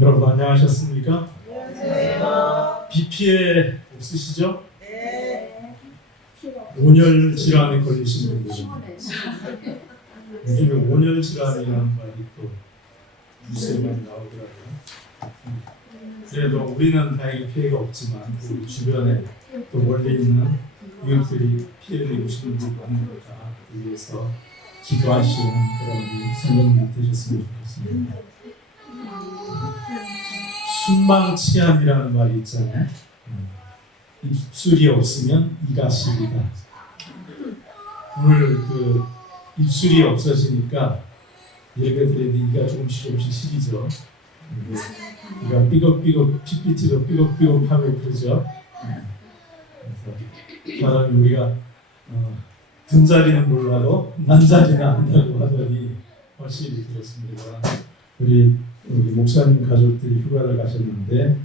여러분 안녕하셨습니까? 안녕하세요. 비 피해 없으시죠? 네. 온열 질환에 걸리신 분들. 요즘에 온열 질환이라는 말이 또 뉴스에 많이 나오더라고요. 그래도 우리는 다행히 피해가 없지만 우리 주변에 또 멀리 있는 이웃들이 피해를 입으시는 분이 많으니까 위해서 기도하시는 그런 우리 성도님이 되셨으면 좋겠습니다. 순망치암이라는 말이 있잖아요. 입술이 없으면 이가 시리다. 오늘 그 입술이 없어지니까 예배 드리는데 이가 조금씩 시리죠. 이가 삐걱삐걱 PPT도 삐걱삐걱하고 그러죠. 그래서 사람이 우리가 든 자리는 몰라도 난 자리는 안다고 하더니 확실히 그렇습니다. 우리 목사님 가족들이 휴가를 가셨는데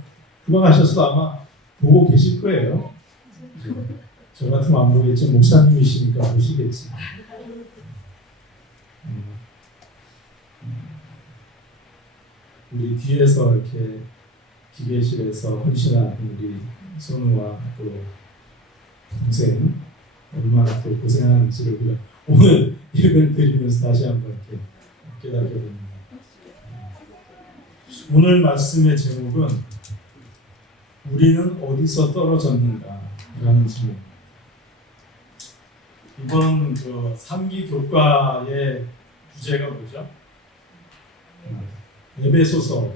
휴가 가셔서 아마 보고 계실 거예요. 저 같으면 안 보겠지. 목사님이시니까 보시겠지. 우리 뒤에서 이렇게 기계실에서 헌신한 우리 선우와 또 동생 얼마나 또 고생하는지를 우리가 오늘 예배를 드리면서 다시 한번 이렇게 깨닫게 됩니다. 오늘 말씀의 제목은 우리는 어디서 떨어졌는가라는 제목입니다. 이번 그 3기 교과의 주제가 뭐죠? 에베소서입니다.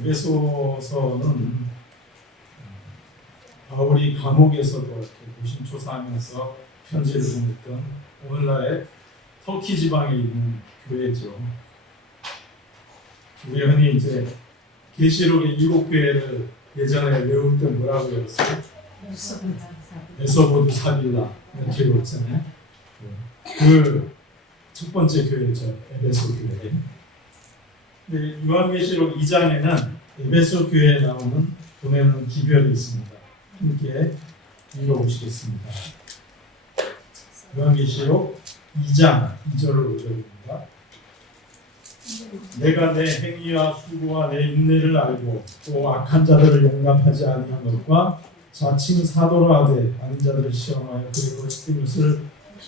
에베소서는 바울이 감옥에서도 이렇게 고심초사하면서 편지를 보냈던 오늘날의 터키 지방에 있는 교회죠. 우리 흔히 이제 계시록의 7교회를 예전에 외울 때 뭐라고 외웠어요? 에서보드 사빌라 이렇게 외웠잖아요. 그 첫 번째 교회죠. 에베소 교회. 근데 요한계시록 2장에는 에베소 교회에 나오는 보내는 기별이 있습니다. 함께 읽어보시겠습니다. 요한계시록 2장 2절로 5절입니다. 내가 내 행위와 수고와 내 인내를 알고 또 악한 자들을 용납하지 아니한 것과 자칭 사도라 하되 아닌 자들을 시험하여 그리고 시킨 것을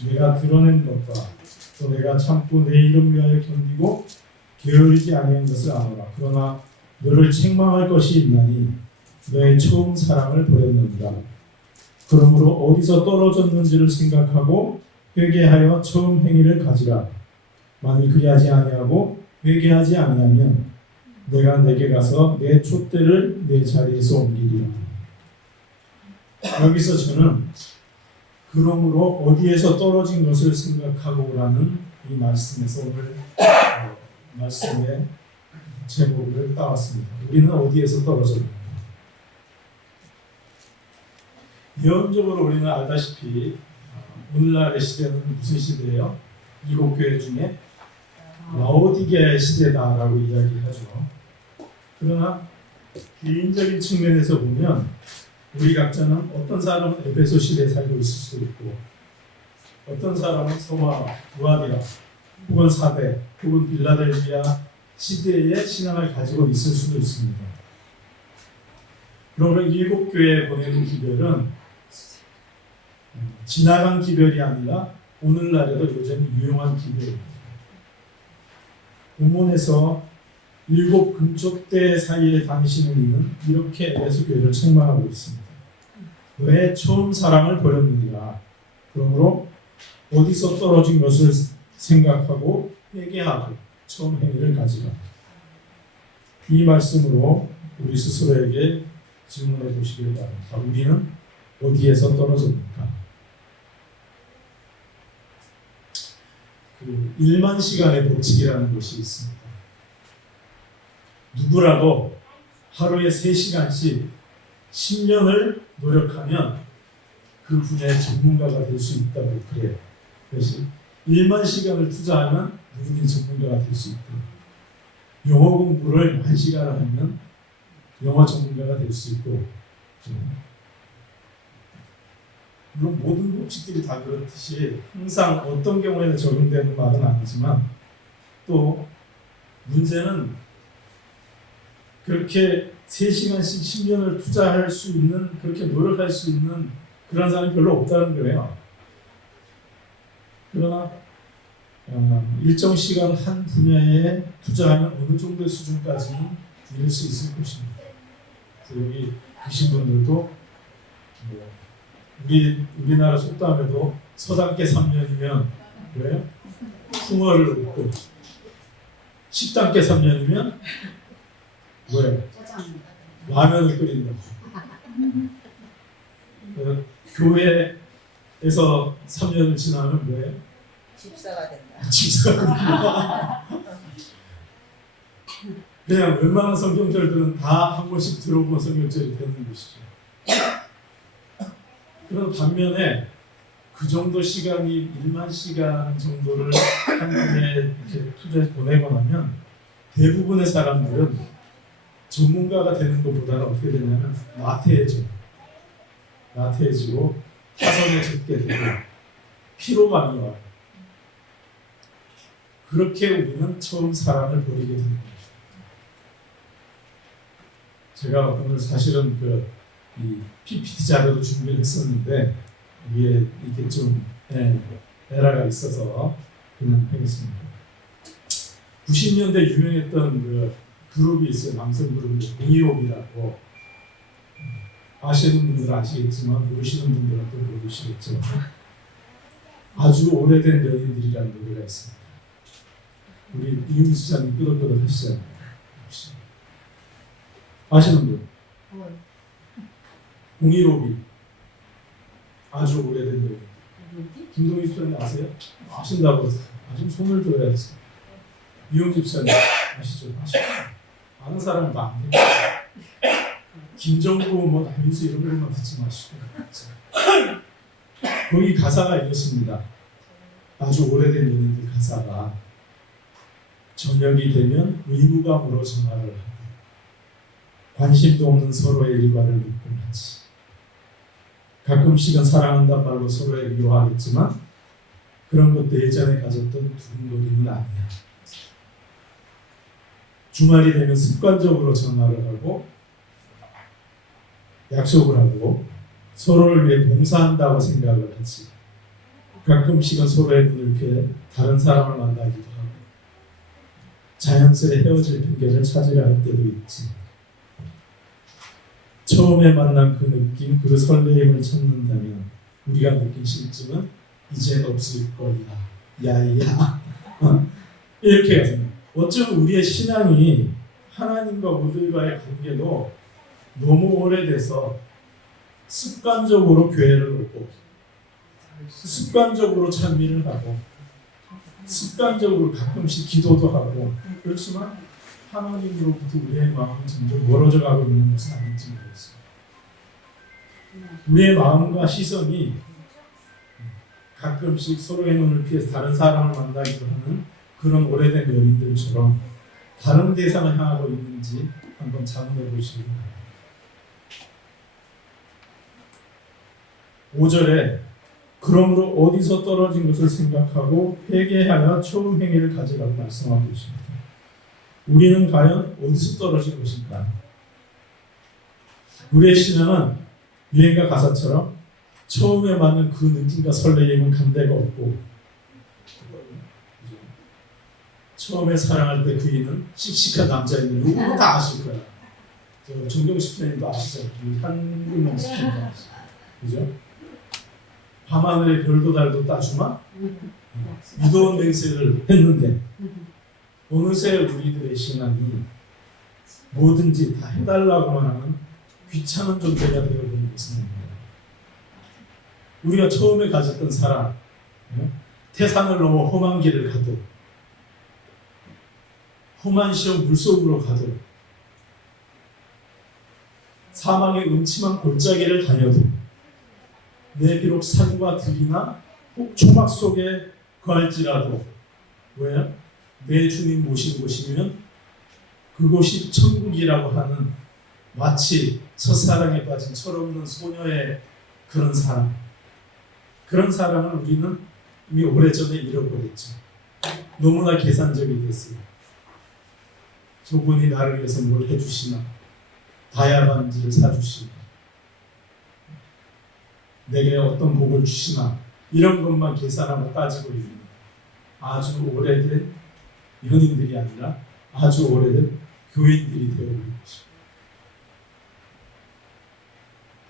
내가 드러낸 것과 또 내가 참고 내 이름 위하여 견디고 게으르지 아니한 것을 아노라. 그러나 너를 책망할 것이 있나니 너의 처음 사랑을 버렸느니라. 그러므로 어디서 떨어졌는지를 생각하고 회개하여 처음 행위를 가지라. 만일 그리하지 아니하고 회개하지 아니하면 내가 내게 가서 내 촛대를 내 자리에서 옮기리라. 여기서 저는 그러므로 어디에서 떨어진 것을 생각하고라는 이 말씀에서 오늘 말씀의 제목을 따왔습니다. 우리는 어디에서 떨어졌는가? 예언적으로 우리는 알다시피 오늘날의 시대는 무슨 시대예요? 7교회 중에 라오디게아의 시대다라고 이야기하죠. 그러나 개인적인 측면에서 보면 우리 각자는 어떤 사람은 에베소 시대에 살고 있을 수도 있고 어떤 사람은 소마, 무아디라 혹은 사대 혹은 빌라델비아 시대의 신앙을 가지고 있을 수도 있습니다. 그러면 7교회에 보내는 기별은 지나간 기별이 아니라 오늘날에도 여전히 유용한 기별입니다. 본문에서 7 금쪽대 사이에 다니시는 이는 이렇게 에베소 교회를 책망하고 있습니다. 너의 처음 사랑을 버렸느니라. 그러므로 어디서 떨어진 것을 생각하고 회개하고 처음 행위를 가지라. 이 말씀으로 우리 스스로에게 질문해 보시길 바랍니다. 우리는 어디에서 떨어졌는가? 그 1만 시간의 법칙이라는 것이 있습니다. 누구라도 하루에 3시간씩 10년을 노력하면 그 분야의 전문가가 될 수 있다고 그래요. 그래서 1만 시간을 투자하면 누구든 전문가가 될 수 있고 영어 공부를 1시간을 하면 영어 전문가가 될 수 있고 물론 모든 법칙들이 다 그렇듯이 항상 어떤 경우에는 적용되는 말은 아니지만 또 문제는 그렇게 3시간씩 10년을 투자할 수 있는, 그렇게 노력할 수 있는 그런 사람이 별로 없다는 거예요. 그러나 일정 시간 한 분야에 투자하면 어느 정도의 수준까지는 이룰 수 있을 것입니다. 그래서 여기 계신 분들도 뭐 우리나라 속담에도 서당계 3년이면 뭐예요? 풍어를 얻고, 10단계 3년이면 뭐예요? 라면을 끓인다고. 교회에서 3년을 지나면 뭐예요? 집사가 된다. 집사가 된다. 그냥 웬만한 성경절들은 다 한 번씩 들어본 성경절이 되는 것이죠. 그런 반면에 그 정도 시간이 1만 시간 정도를 한 분에 이렇게 투자해 보내고 나면 대부분의 사람들은 전문가가 되는 것보다는 어떻게 되냐면 나태해지고 타선에 젖게 되고 피로감이 와요. 그렇게 우리는 처음 사랑을 버리게 되는 거죠. 제가 오늘 사실은 이 PPT 자료도 준비를 했었는데 이게 좀 에러가 있어서 그냥 하겠습니다. 90년대 유명했던 그룹이 있어요. 남성 그룹이 공이롭이라고. 아시는 분들은 아시겠지만 모르시는 분들은 또 모르시겠죠. 아주 오래된 연인들이라는 노래가 있습니다. 우리 이윤 수사님 끄덕끄덕 하시잖아요. 아시는 분? 공이롭이. 아주 오래된 노래. 김동희 수사님 아세요? 아신다고 아시면 손을 들어야지. 이용 집사님 아시죠? 아는 사람은 다 안 돼요. 김정구, 남인수 이런 것만 듣지 마시고. 거기 가사가 이렇습니다. 아주 오래된 연인들 가사가 저녁이 되면 의무감으로 전화를 하고 관심도 없는 서로의 일과를 묻곤 하지. 가끔씩은 사랑한다는 말로 서로의 위로하겠지만 그런 것도 예전에 가졌던 두근거림은 아니야. 주말이 되면 습관적으로 전화를 하고 약속을 하고 서로를 위해 봉사한다고 생각을 하지. 가끔씩은 서로의 눈을 피해 다른 사람을 만나기도 하고 자연스레 헤어질 핑계를 찾으려 할 때도 있지. 처음에 만난 그 느낌, 그 설레임을 찾는다면 우리가 느낀 실증은 이젠 없을 거야. 야야. 이렇게 가서 어쩌면 우리의 신앙이 하나님과 우리와의 관계도 너무 오래돼서 습관적으로 교회를 오고 습관적으로 찬미를 하고 습관적으로 가끔씩 기도도 하고 그렇지만 하나님으로부터 우리의 마음은 점점 멀어져 가고 있는 것은 아닌지 모르겠습니다. 우리의 마음과 시선이 가끔씩 서로의 눈을 피해서 다른 사람을 만나기도 하는 그런 오래된 연인들처럼 다른 대상을 향하고 있는지 한번 자문해 보시기 바랍니다. 5절에 그러므로 어디서 떨어진 것을 생각하고 회개하여 처음 행위를 가지라고 말씀하고 있습니다. 우리는 과연 어디서 떨어진 것인가? 우리의 신앙은 유행가 가사처럼 처음에 맞는 그 느낌과 설레임은 간데가 없고 처음에 사랑할 때 그이는 씩씩한 남자인데 누구나 다 아실 거야. 정경식 선생님도 아시죠? 한국명 스님도 아시죠? 그죠? 밤하늘에 별도 달도 따주마 무더운 맹세를 했는데 어느새 우리들의 신앙이 뭐든지 다 해달라고만 하는 귀찮은 존재가 되어버린 것은 아닙니다. 우리가 처음에 가졌던 사랑, 태산을 넘어 험한 길을 가도 험한 시험 물속으로 가도 사망의 음침한 골짜기를 다녀도 내 비록 산과 들이나 혹 초막 속에 거할지라도 왜? 내 주님 모신 곳이면 그곳이 천국이라고 하는 마치 첫사랑에 빠진 철없는 소녀의 그런 사랑, 그런 사랑을 우리는 이미 오래전에 잃어버렸죠. 너무나 계산적이 됐어요. 저분이 나를 위해서 뭘 해주시나, 다이아 반지를 사주시나, 내게 어떤 복을 주시나, 이런 것만 계산하고 따지고 있는 아주 오래된 연인들이 아니라 아주 오래된 교인들이 되어 있는 것입니다.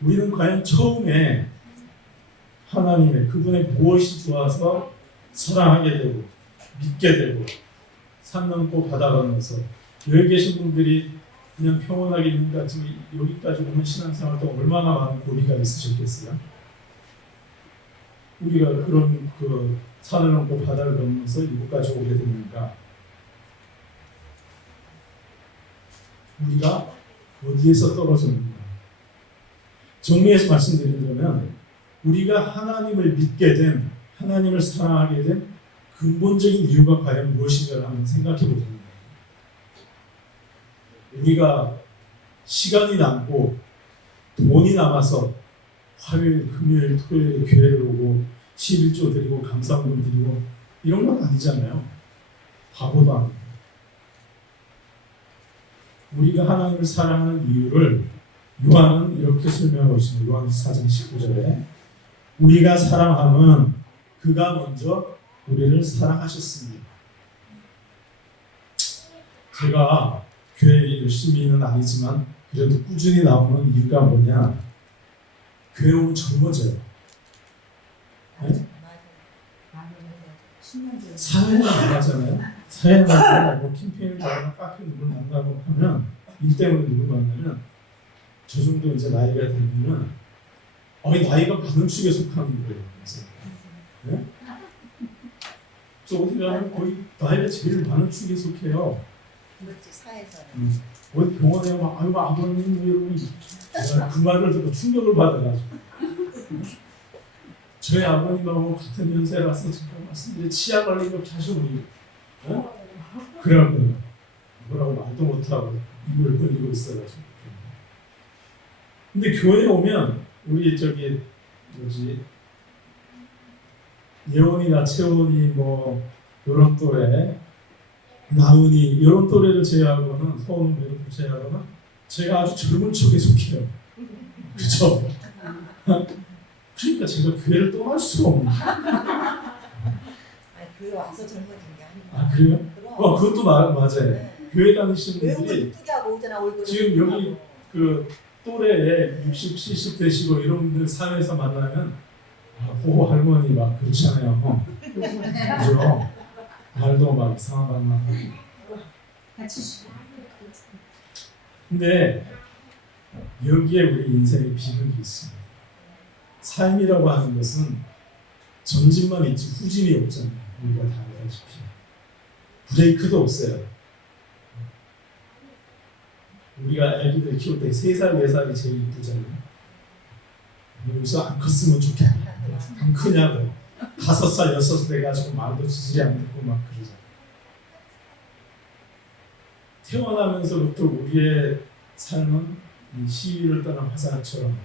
우리는 과연 처음에 하나님의 그분의 무엇이 좋아서 사랑하게 되고 믿게 되고 산 넘고 바다 건너서 여기 계신 분들이 그냥 평온하게 있는 것 같지만 여기까지 오는 신앙생활 동안 얼마나 많은 고비가 있으셨겠어요? 우리가 그런 그 산을 넘고 바다를 건너서 이곳까지 오게 됩니까? 우리가 어디에서 떨어졌는가? 정리해서 말씀드리자면 우리가 하나님을 믿게 된, 하나님을 사랑하게 된 근본적인 이유가 과연 무엇인가를 한번 생각해 보자는 거예요. 우리가 시간이 남고 돈이 남아서 화요일, 금요일, 토요일 교회를 오고 11조 드리고 감사원금 드리고 이런 건 아니잖아요. 바보도 아니고. 우리가 하나님을 사랑하는 이유를 요한은 이렇게 설명하고 있습니다. 요한 4장 19절에 우리가 사랑함은 그가 먼저 우리를 사랑하셨습니다. 제가 교회에 열심히는 아니지만 그래도 꾸준히 나오는 이유가 뭐냐? 교회 오면 젊어져요. 네? 사회는 나가잖아요. 사회 나가고 뭐 캠페인을 가거나 카페 누굴 만나고 하면 일 때문에 누굴 만나면 저 정도 이제 나이가 되면은 나이가 많은 축에 속하는 거예요. 네? 저 어디 가면 거의 나이가 제일 많은 축에 속해요. 그렇지 사회에서는. 어디 병원에 막 아이고 아버님 이러고 내가 그 말을 듣고 충격을 받아가지고 저희 아버님하고 같은 연세라서 잠깐 말씀드린 치아 관리 이렇게 하셔보니 그래갖고 뭐라고 말도 못하고 입을 벌리고 있어가지고. 근데 교회에 오면 우리 저기 뭐지 예원이나 채원이 뭐 요런 또래 나은이 이런 또래를 제외하고는 서울 이런 제외하고는 제가 아주 젊은 척에 속해요. 그렇죠? 그러니까 제가 교회를 떠날 수가 없는 거예요. 교회 와서 젊어진 게 아니고. 아 그래요? 그럼. 그것도 맞아요. 네. 교회 다니시는 교회 분들이 이쁘게 하고 오잖아 얼굴. 지금 여기 그 또래에 60, 70 되시고 이런 분들 사회에서 만나면 고 할머니 막 그렇잖아요. 그죠? 말도 막 이상한 말만 하고. 근데 여기에 우리 인생의 비극이 있습니다. 삶이라고 하는 것은 전진만 있지 후진이 없잖아요. 우리가 다 알다시피 브레이크도 없어요. 우리가 아기들 키울 때 3살, 4살이 제일 이쁘잖아요. 여기서 안 컸으면 좋겠다. 안 크냐고. 5살, 6살 돼가지고 말도 지지 안 듣고 막 그러잖아요. 태어나면서부터 우리의 삶은 이 시위를 떠난 화살처럼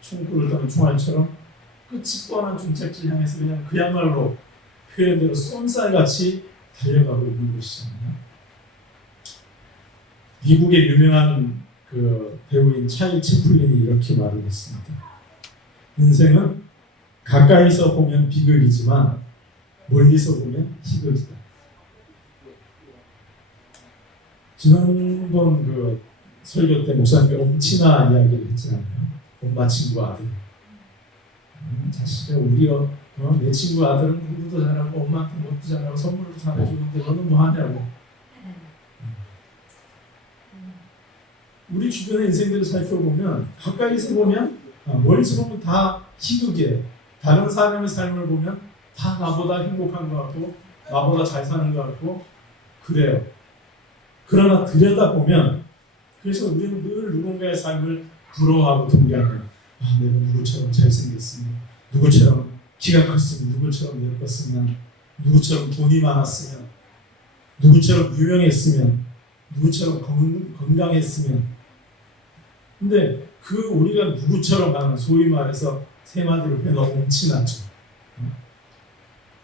총구를 떠난 총알처럼 끝이 뻔한 종착지를 향해서 그냥 그야말로 표현대로 쏜살같이 달려가고 있는 것이잖아요. 미국의 유명한 그 배우인 찰리 채플린이 이렇게 말을 했습니다. 인생은 가까이서 보면 비극이지만 멀리서 보면 희극이다. 지난번 그 설교 때 목사님이 엄친아 이야기를 했잖아요. 엄마 친구 아들. 자식아 내 친구 아들은 공부도 잘하고 엄마한테 못도 잘하고 선물도 잘해주는데 너는 뭐 하냐고. 우리 주변의 인생들을 살펴보면 가까이서 보면 멀리서 보면 다 희극이에요. 다른 사람의 삶을 보면 다 나보다 행복한 것 같고 나보다 잘 사는 것 같고 그래요. 그러나 들여다보면 그래서 우리는 늘 누군가의 삶을 부러워하고 동경해요. 내가 누구처럼 잘생겼으면, 누구처럼 키가 컸으면, 누구처럼 예뻤으면, 누구처럼 돈이 많았으면, 누구처럼 유명했으면, 누구처럼 건강했으면. 근데 그 우리가 누구처럼 하는 소위 말해서 세 마디로 표현하면 엄친아죠.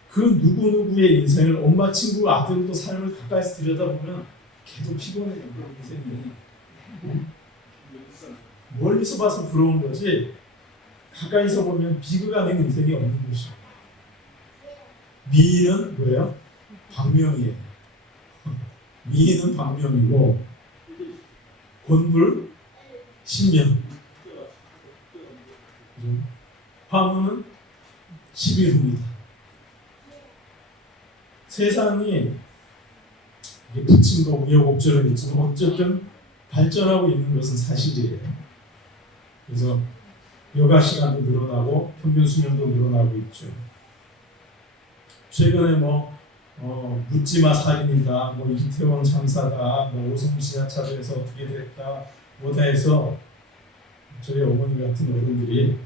그 누구누구의 인생을 엄마, 친구, 아들도 삶을 가까이서 들여다보면 계속 피곤해요. 인생이. 멀리서 봐서 부러운 거지 가까이서 보면 비극 아닌 인생이 없는 것이죠. 미인은 뭐예요? 방명이에요. 미인은 방명이고 곤불 신명, 화무는 11후입니다. 세상이 부침과 우여곡절은 있지만 어쨌든 발전하고 있는 것은 사실이에요. 그래서 여가 시간도 늘어나고 평균 수명도 늘어나고 있죠. 최근에 묻지마 살인이다, 이태원 참사다, 오송 지하철에서 어떻게 됐다, 뭐다 해서 저희 어머니 같은 어른들이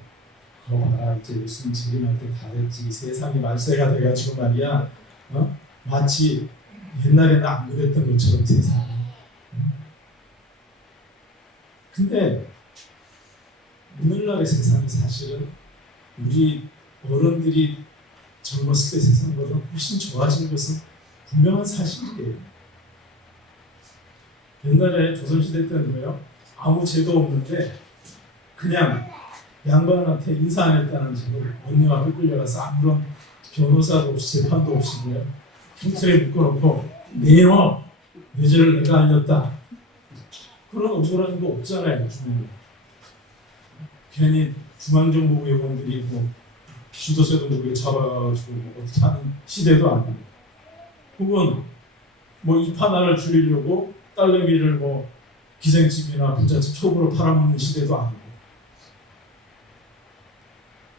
거봐라 이제 무슨 재림할 때 다 됐지, 세상이 말세가 돼가지고 말이야, 마치 옛날에는 안 그랬던 것처럼 세상이. 근데 오늘날의 세상이 사실은 우리 어른들이 젊었을 때 세상보다 훨씬 좋아진 것은 분명한 사실이에요. 옛날에 조선시대 때는 뭐예요? 아무 죄도 없는데 그냥 양반한테 인사 안 했다는 죄로 언니와 앞에 끌려가서 아무런 변호사도 없이 재판도 없이 뭐예요? 흉터에 묶어놓고 내너 내 죄를 내가 알렸다. 그런 억울한 거 없잖아요. 주변에. 괜히 중앙정보 요원들이 지도세도 모르게 잡아가지고 어떻게 하는 시대도 아니고, 혹은 입 하나를 줄이려고 딸내미를 기생집이나 부잣집 촉으로 팔아먹는 시대도 아니고,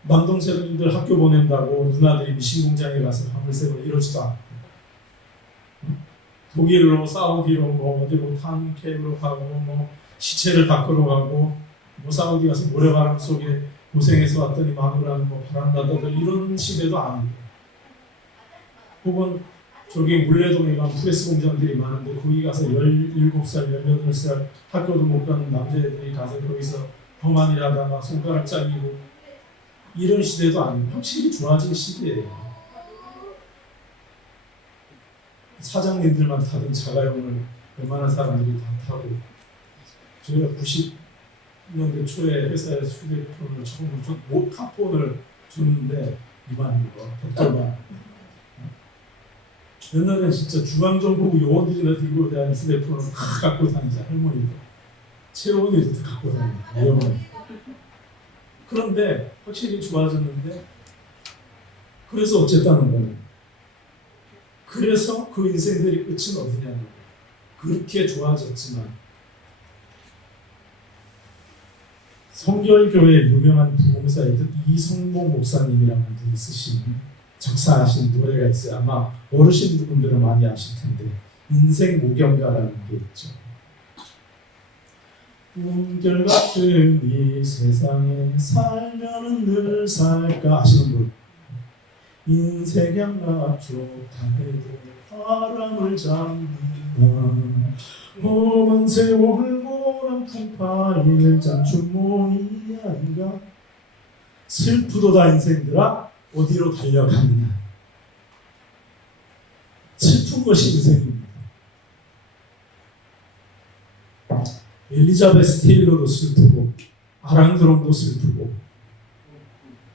남동생들 학교 보낸다고 누나들이 미신공장에 가서 밤을 새고 이러지도 않고, 독일로 사우디로 어디로 탄케로 가고 시체를 닦으러 가고 사우디 가서 모래바람 속에 고생해서 왔더니 마누라는 바람 나다들 이런 시대도 아니고, 혹은 저기 물레동에 가면 프레스 공장들이 많은데 거기 가서 17살, 18살 학교도 못 가는 남자애들이 가서 거기서 험한 일하다가 손가락 잘리고 이런 시대도 아니고 확실히 좋아진 시대예요. 사장님들만 타던 자가용을 웬만한 사람들이 다 타고, 저희가 90년대 초에 회사에서 휴대폰을 처음으로 카폰을 줬는데 이만한 거, 벽돌만. 옛날엔 진짜 중앙정보 요원들이나 들고 다니는 휴대폰을 다 갖고 다니자, 할머니도. 채원이도 갖고 다니고, 위험한. 그런데 확실히 좋아졌는데, 그래서 어쨌다는 거예요. 그래서 그 인생들이 끝은 어디냐는 거예요. 그렇게 좋아졌지만 성결교회 유명한 부흥사이던 이성모 목사님이라는 분이 쓰신 작사하신 노래가 있어요. 아마 어르신분들은 많이 아실 텐데, 인생 모경가라는 게 있죠. 꿈결같은 이 세상에 살면은 늘 살까 아시는 분? 인생양 좋다 해도 바람을 잡는다. 험한 세월 고난 풍파일 잠춘모이 아닌가. 슬프도다 인생들아 어디로 달려가느냐. 슬픈 것이 인생입니다. 엘리자베스 테일러도 슬프고 아랑드rom도 슬프고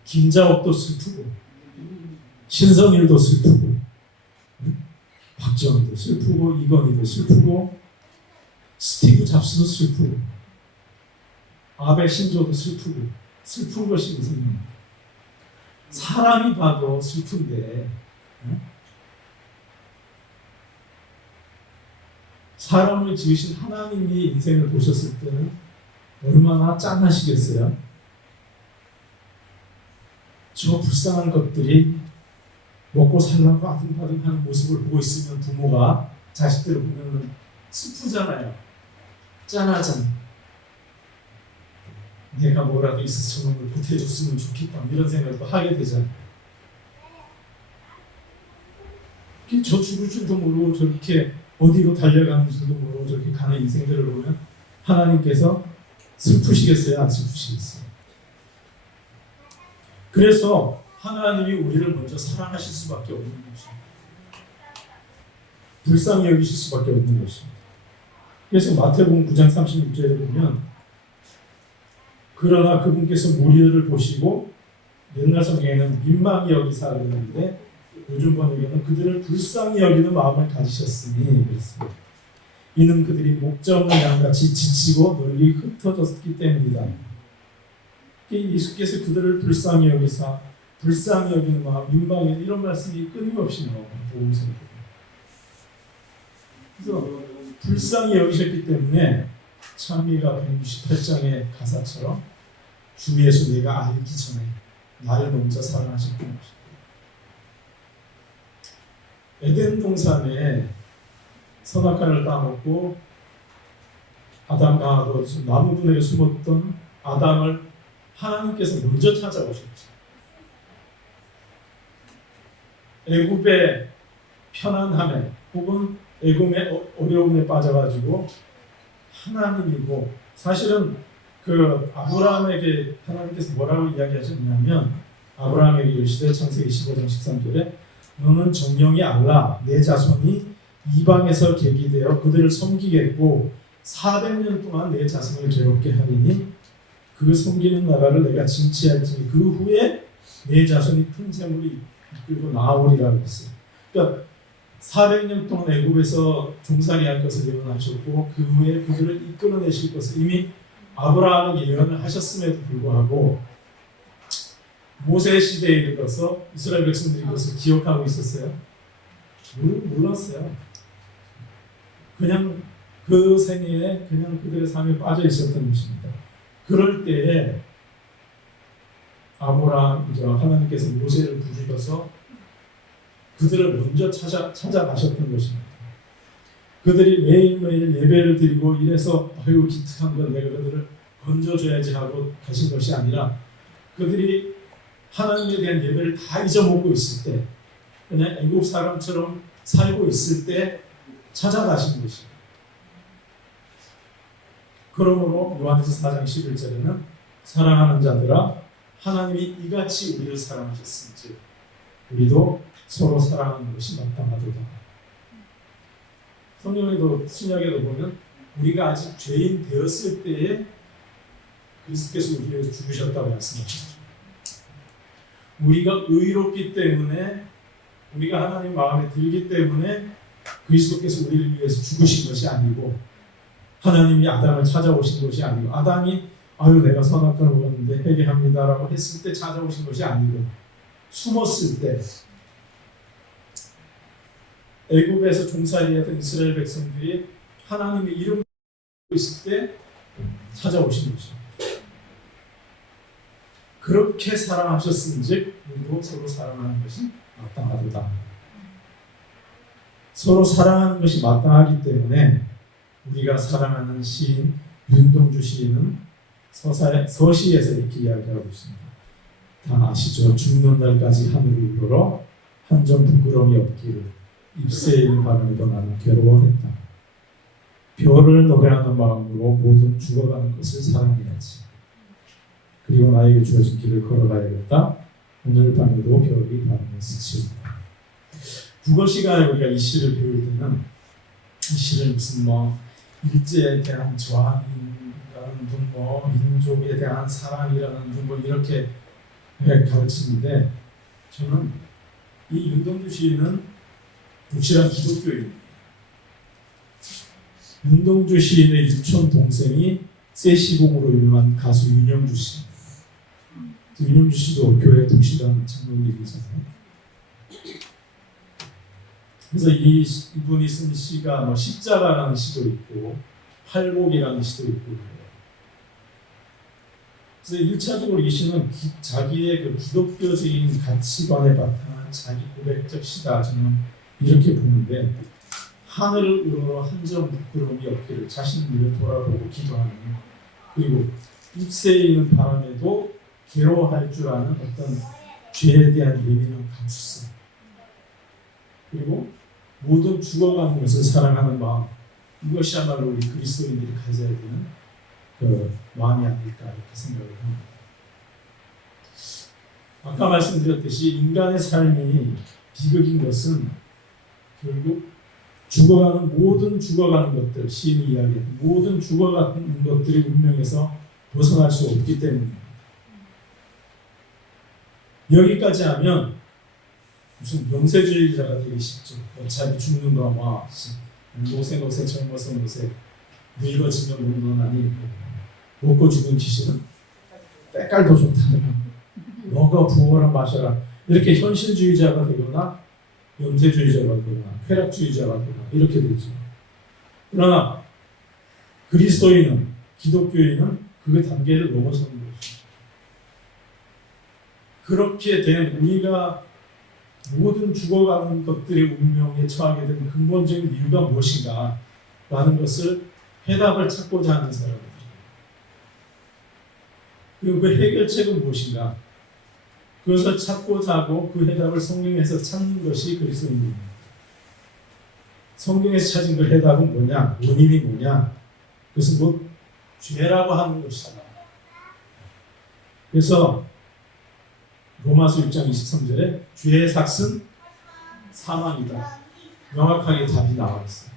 김자옥도 슬프고 신성일도 슬프고 박정희도 슬프고 이건희도 슬프고 스티브 잡스도 슬프고 아베 신조도 슬프고 슬픈 것이 인생입니다. 사람이 봐도 슬픈데 사람을 지으신 하나님이 인생을 보셨을 때는 얼마나 짠하시겠어요? 저 불쌍한 것들이 먹고 살라고 아둥바둥하는 모습을 보고 있으면 부모가 자식들을 보면 슬프잖아요. 짠하잖아. 내가 뭐라도 있어서 저놈을 보태줬으면 좋겠다 이런 생각도 하게 되잖아요. 저 죽을 줄도 모르고 저렇게 어디로 달려가는 줄도 모르고 저렇게 가는 인생들을 보면 하나님께서 슬프시겠어요? 안 슬프시겠어요? 그래서 하나님이 우리를 먼저 사랑하실 수밖에 없는 것입니다. 불쌍히 여기실 수밖에 없는 것입니다. 그래서 마태복음 9장 36절에 보면 그러나 그분께서 무리들을 보시고 옛날 성경에는 민망히 여기사 그랬는데 요즘 번역에는 그들을 불쌍히 여기는 마음을 가지셨으니 그랬습니다. 이는 그들이 목자 없는 양같이 지치고 널리 흩어졌기 때문이다. 예수께서 그들을 불쌍히 여기사 불쌍히 여기는 마음, 민망히 이런 말씀이 끊임없이 나옵니다. 복음서에. 그래서 불쌍히 여기셨기 때문에 찬미가 168장의 가사처럼 주 예수 내가 알기 전에 나를 먼저 사랑하셨던 것입니다. 에덴 동산에 선악과를 따먹고 아담과 하와 나무 그늘에 숨었던 아담을 하나님께서 먼저 찾아오셨죠. 애굽의 편안함에 혹은 애굽의 어려움에 빠져가지고 하나님이고 사실은 그 아브라함에게 하나님께서 뭐라고 이야기하셨냐면 아브라함에게 이르시되 창세기 15장 13절에 너는 정령이 알라 내 자손이 이방에서 계기되어 그들을 섬기겠고 400년 동안 내 자손을 괴롭게 하리니 그 섬기는 나라를 내가 징치할지니 그 후에 내 자손이 큰 재물을 이끌고 나오리라 그랬어요. 그러니까 400년 동안 애굽에서 종살이 할 것을 예언하셨고 그 후에 그들을 이끌어내실 것을 이미 아브라함에게 예언을 하셨음에도 불구하고 모세 시대에 이르러서 이스라엘 백성들이 그것을 기억하고 있었어요? 몰랐어요. 그냥 그 생애에 그냥 그들의 삶에 빠져 있었던 것입니다. 그럴 때에 하나님께서 모세를 부르셔서 그들을 먼저 찾아가셨던 것입니다. 그들이 매일매일 예배를 드리고 이래서 아유 기특한 건 내가 그들을 건져줘야지 하고 가신 것이 아니라 그들이 하나님에 대한 예배를 다 잊어먹고 있을 때 그냥 애국 사람처럼 살고 있을 때 찾아가신 것입니다. 그러므로 요한에서 4장 11절에는 사랑하는 자들아 하나님이 이같이 우리를 사랑하셨은즉 우리도 서로 사랑하는 것이 마땅하도다. 성경에도 신약에도 보면 우리가 아직 죄인 되었을 때에 그리스도께서 우리를 위해서 죽으셨다고 말씀하셨죠. 우리가 의롭기 때문에 우리가 하나님 마음에 들기 때문에 그리스도께서 우리를 위해서 죽으신 것이 아니고 하나님이 아담을 찾아오신 것이 아니고 아담이 아유 내가 선악과를 먹었는데 회개합니다라고 했을 때 찾아오신 것이 아니고 숨었을 때 애굽에서 종살이하던 이스라엘 백성들이 하나님의 이름을 부르고 있을 때 찾아오신 것입니다. 그렇게 사랑하셨은즉 우리도 서로 사랑하는 것이 마땅하도다. 서로 사랑하는 것이 마땅하기 때문에 우리가 사랑하는 시인 윤동주 시인은 서시에서 이렇게 이야기하고 있습니다. 다 아시죠? 죽는 날까지 하늘을 우러러 한 점 부끄러움이 없기를 잎새에 있는 바람에도 나는 괴로워했다. 별을 노래하는 마음으로 모든 죽어가는 것을 사랑해야지. 그리고 나에게 주어진 길을 걸어가야겠다. 오늘 밤에도 별이 바람에 스치운다. 국어 시간에 우리가 이 시를 배울 때는 이 시를 무슨 일제에 대한 저항이라는 둥, 민족에 대한 사랑이라는 둥, 이렇게 가르치는데 저는 이 윤동주 시인은 독실한 기독교인입니다. 윤동주 시인의 유촌 동생이 세시공으로 유명한 가수 윤영주 씨. 윤영주 씨도 교회 독실한 장로님이잖아요. 그래서 이분이 쓴 시가 십자가라는 시도 있고 팔복이라는 시도 있고 그래요. 그래서 1차적으로 이 시는 자기의 그 기독교적인 가치관에 바탕한 자기 고백적 시다. 저는 이렇게 보는데 하늘을 우러러 한 점 부끄러움이 없기를 자신을 돌아보고 기도하는 그리고 잎새에 있는 바람에도 괴로워할 줄 아는 어떤 죄에 대한 예민한 감수성 그리고 모든 죽어가는 것을 사랑하는 마음 이것이야말로 우리 그리스도인들이 가져야 되는 그 마음이 아닐까 이렇게 생각을 합니다. 아까 말씀드렸듯이 인간의 삶이 비극인 것은 결국 죽어가는 모든 죽어가는 것들, 시인이 이야기했던 모든 죽어가는 것들이 운명에서 벗어날 수 없기 때문입니다. 여기까지 하면 무슨 영세주의자가 되기 쉽죠. 어차피 죽는 거 뭐 노세 젊어서 노세 늙어지면 묻는하니 먹고 죽은 기신은 때깔도 좋다더라. 너가 부어라 마셔라. 이렇게 현실주의자가 되거나 영세주의자가 되거나 쾌락주의자가 되거나 이렇게 되죠. 그러나 그리스도인은 기독교인은 그 단계를 넘어서는 것입니다. 그렇게 된 우리가 모든 죽어가는 것들의 운명에 처하게 된 근본적인 이유가 무엇인가 라는 것을 해답을 찾고자 하는 사람들이에요. 그리고 그 해결책은 무엇인가? 그것을 찾고자 하고 그 해답을 성경에서 찾는 것이 그리스도인입니다. 성경에서 찾은 그 해답은 뭐냐? 원인이 뭐냐? 그것은 곧 죄라고 하는 것이다. 그래서 로마서 6장 23절에 죄의 삭은 사망이다. 명확하게 답이 나와 있어요.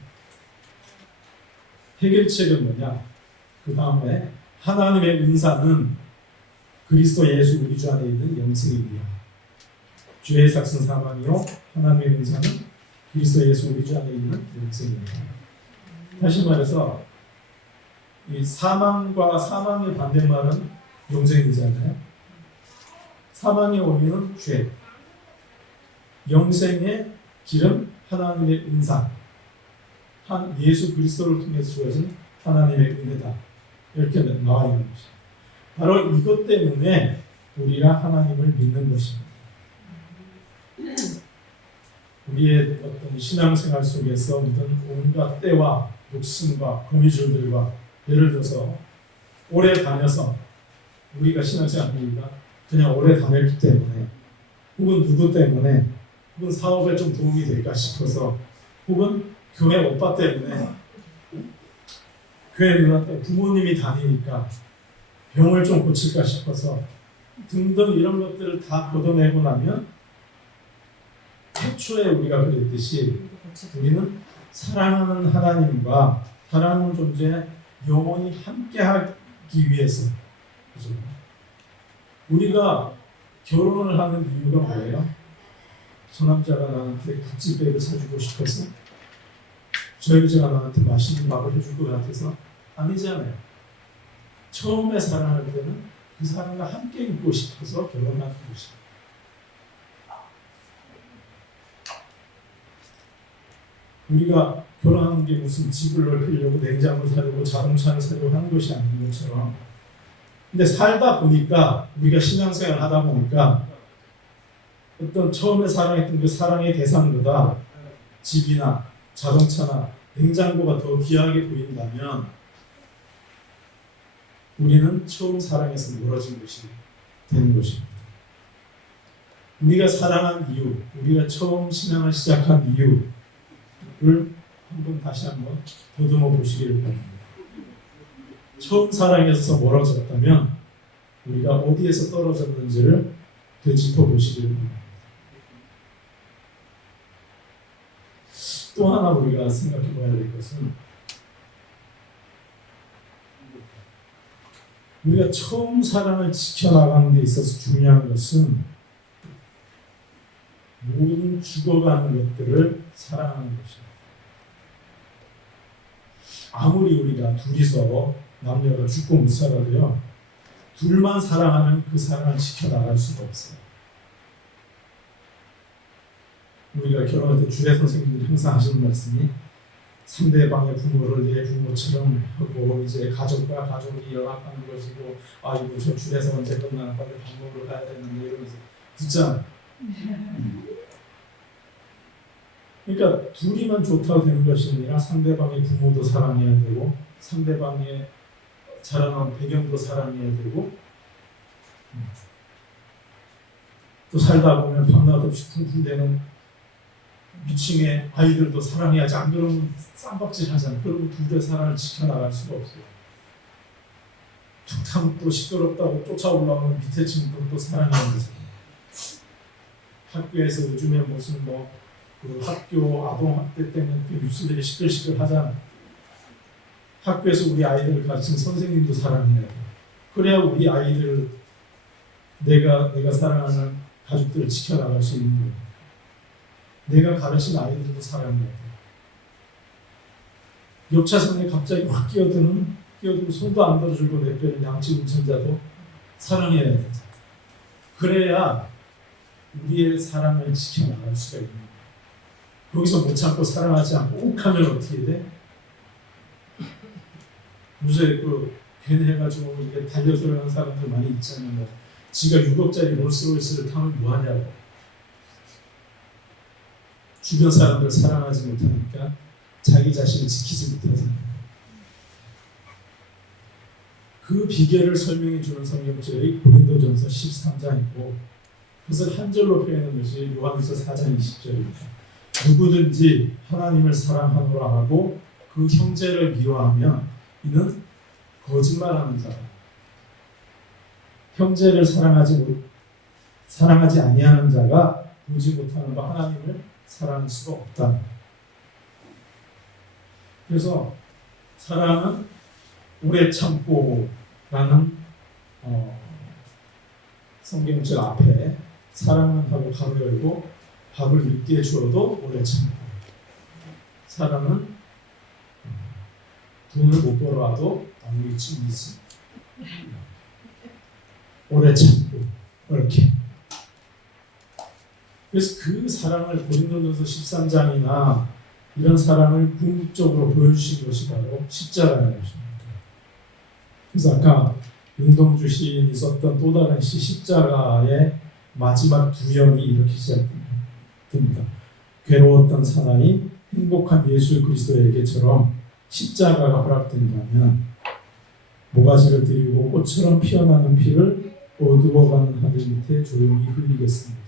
해결책은 뭐냐? 그 다음에 하나님의 은사는 그리스도 예수 우리 주 안에 있는 영생이니라. 죄의 삭은 사망이요 하나님의 은사는 그리스도 예수 우리 주 안에 있는 영생이니라. 다시 말해서 이 사망과 사망의 반대말은 영생이잖아요. 사망의 원인은 죄, 영생의 길은 하나님의 은사, 예수 그리스도를 통해서 주어진 하나님의 은혜다. 이렇게 나와 있는 것입니다. 바로 이것 때문에 우리가 하나님을 믿는 것입니다. 우리의 어떤 신앙생활 속에서 온갖 때와 욕심과 거미줄들과 예를 들어서 오래 다녀서 우리가 신앙생활합니다. 그냥 오래 다녔기 때문에 혹은 누구 때문에 혹은 사업에 좀 도움이 될까 싶어서 혹은 교회 오빠 때문에 교회 누나 때문에 부모님이 다니니까 병을 좀 고칠까 싶어서 등등 이런 것들을 다 걷어내고 나면 태초에 우리가 그랬듯이 우리는 사랑하는 하나님과 사랑하는 존재 영원히 함께하기 위해서 그죠? 우리가 결혼을 하는 이유가 뭐예요? 저 남자가 나한테 구찌백을 사주고 싶어서 저 여자가 나한테 맛있는 밥을 해줄 것 같아서 아니잖아요. 처음에 사랑할 때는 그 사람과 함께 있고 싶어서 결혼하는 것이에요. 우리가 결혼하는 게 무슨 집을 넓히려고 냉장고를 사려고 자동차를 사려고 하는 것이 아닌 것처럼 근데 살다 보니까 우리가 신앙생활을 하다 보니까 어떤 처음에 사랑했던 그 사랑의 대상보다 집이나 자동차나 냉장고가 더 귀하게 보인다면 우리는 처음 사랑에서 멀어진 것이 되는 것입니다. 우리가 사랑한 이유, 우리가 처음 신앙을 시작한 이유를 다시 한번 더듬어 보시기를 바랍니다. 처음 사랑에서 멀어졌다면 우리가 어디에서 떨어졌는지를 되짚어 보시기를 바랍니다. 또 하나 우리가 생각해 봐야 될 것은 우리가 처음 사랑을 지켜나가는 데 있어서 중요한 것은 모든 죽어가는 것들을 사랑하는 것입니다. 아무리 우리가 둘이서 남녀가 죽고 못 살아도요 둘만 사랑하면 그 사랑을 지켜나갈 수가 없어요. 우리가 결혼할 때 주례 선생님들이 항상 하시는 말씀이 상대방의 부모를 내 부모처럼 하고 이제 가족과 가족이 연합하는 것이고 아이고 저 주례서 언제 끝나나 빨리 밥 먹으러 가야 되는데 이러면서 듣잖아요. 그러니까 둘이만 좋다고 되는 것이 아니라 상대방의 부모도 사랑해야 되고 상대방의 자라난 배경도 사랑해야 되고 또 살다 보면 밤낮 없이 쿵쿵대는 미층의 아이들도 사랑해야지 안 그러면 쌈박질 하잖아요. 그러면 둘의 사랑을 지켜나갈 수가 없어요. 툭하면 또 시끄럽다고 쫓아 올라오는 밑에 친구도 또 사랑해야 되잖아요. 학교에서 요즘에 무슨 그 학교 아동학대 때문에 그 뉴스들이 시끌시끌 하잖아. 학교에서 우리 아이들을 가르치는 선생님도 사랑해야 돼. 그래야 우리 아이들 내가 사랑하는 가족들을 지켜나갈 수 있는 거야. 내가 가르친 아이들도 사랑해야 돼. 옆차선에 갑자기 확 끼어들고 손도 안 들어주고 내빼는 양치 운전자도 사랑해야 돼. 그래야 우리의 사랑을 지켜나갈 수가 있는 거야. 거기서 못 참고 사랑하지 않고 욱하면 어떻게 돼? 요새 괜히 해가지고 이게 달려들어가는 사람들 많이 있잖아요. 뭐 지가 6억짜리 롤스로이스를 타면 뭐하냐고. 주변 사람들 사랑하지 못하니까 자기 자신을 지키지 못하잖아요. 그 비결을 설명해 주는 성경절이 고린도전서 13장이고 그것을 한 절로 표현한 것이 요한일서 4장 20절입니다. 누구든지 하나님을 사랑하노라 하고 그 형제를 미워하면 이는 거짓말하는 자다. 형제를 사랑하지 아니하는 자가 보지 못하는 바 하나님을 사랑할 수가 없다. 그래서 사랑은 오래 참고라는 성경절 앞에 사랑은 하고 가로 열고 밥을 늦게 주어도 오래 참고 사랑은 돈을 못 벌어와도 남에게 챙기지 오래 참고 이렇게. 그래서 그 사랑을 고린도전서 13장이나 이런 사랑을 궁극적으로 보여주신 것이 바로 십자가라는 것입니다. 그래서 아까 윤동주 시인이 썼던 또 다른 시 십자가의 마지막 두 연이 이렇게 시작됩니다. 괴로웠던 사나이 행복한 예수 그리스도에게처럼 십자가가 허락된다면 모가지를 들이고 꽃처럼 피어나는 피를 어두워가는 하늘 밑에 조용히 흘리겠습니다.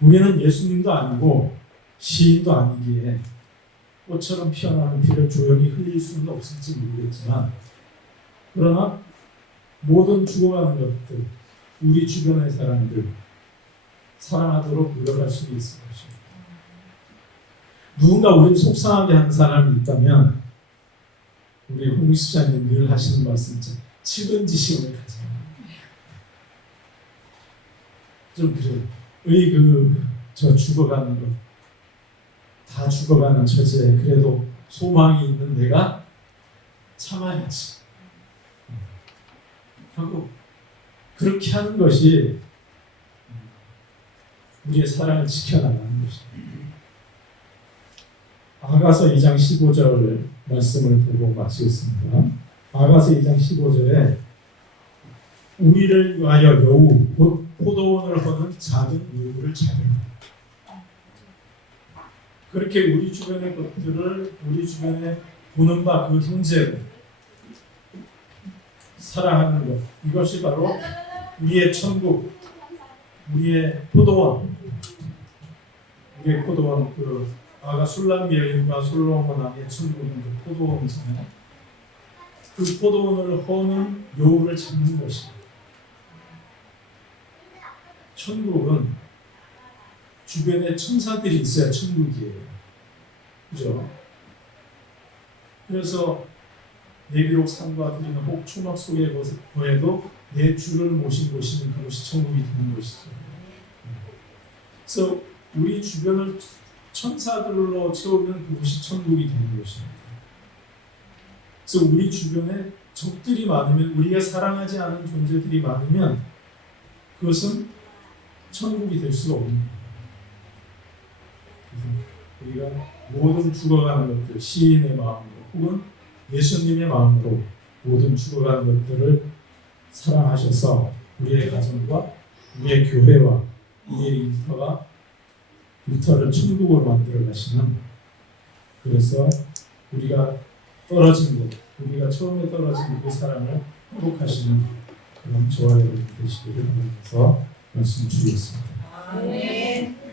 우리는 예수님도 아니고 시인도 아니기에 꽃처럼 피어나는 피를 조용히 흘릴 수는 없을지 모르겠지만 그러나 모든 죽어가는 것들, 우리 주변의 사람들 사랑하도록 노력할 수 있을 것입니다. 누군가 우리를 속상하게 하는 사람이 있다면 우리 홍 수장님 늘 하시는 말씀이죠. 측은지심을 가져. 좀 그래요. 저 죽어가는 것, 다 죽어가는 처지에 그래도 소망이 있는 내가 참아야지 하고 그렇게 하는 것이 우리의 사랑을 지켜나가는 것입니다. 아가서 2장 15절 말씀을 보고 마치겠습니다. 아가서 2장 15절에 우리를 위하여 여우 곧 포도원을 허는 작은 여우를 찾으라. 그렇게 우리 주변의 것들을 우리 주변에 보는 바 그 형제를 사랑하는 것, 이것이 바로 우리의 천국, 우리의 포도원. 우리의 포도원, 아가 술람 여인과 솔로몬 왕의 천국은 그 포도원이잖아요. 그 포도원을 허는 여우를 찾는 것입니다. 천국은 주변에 천사들이 있어야 천국이에요. 그죠? 그래서 내 비록 산과 들이는 혹 초막 속에 거해도 내 주를 모신 곳이면 그것이 천국이 되는 것이죠. 그래서 우리 주변을 천사들로 채우면 그것이 천국이 되는 것입니다. 그래서 우리 주변에 적들이 많으면, 우리가 사랑하지 않은 존재들이 많으면 그것은 천국이 될 수가 없는 거예요. 우리가 모든 죽어가는 것들, 시인의 마음으로 혹은 예수님의 마음으로 모든 죽어가는 것들을 사랑하셔서 우리의 가정과 우리의 교회와 우리의 일터를 천국으로 만들어 가시는, 그래서 우리가 떨어진 것, 우리가 처음에 떨어진 그 사랑을 회복하시는 그런 저와 여러분 되시기를 바라면서 말씀 드리겠습니다. 아멘.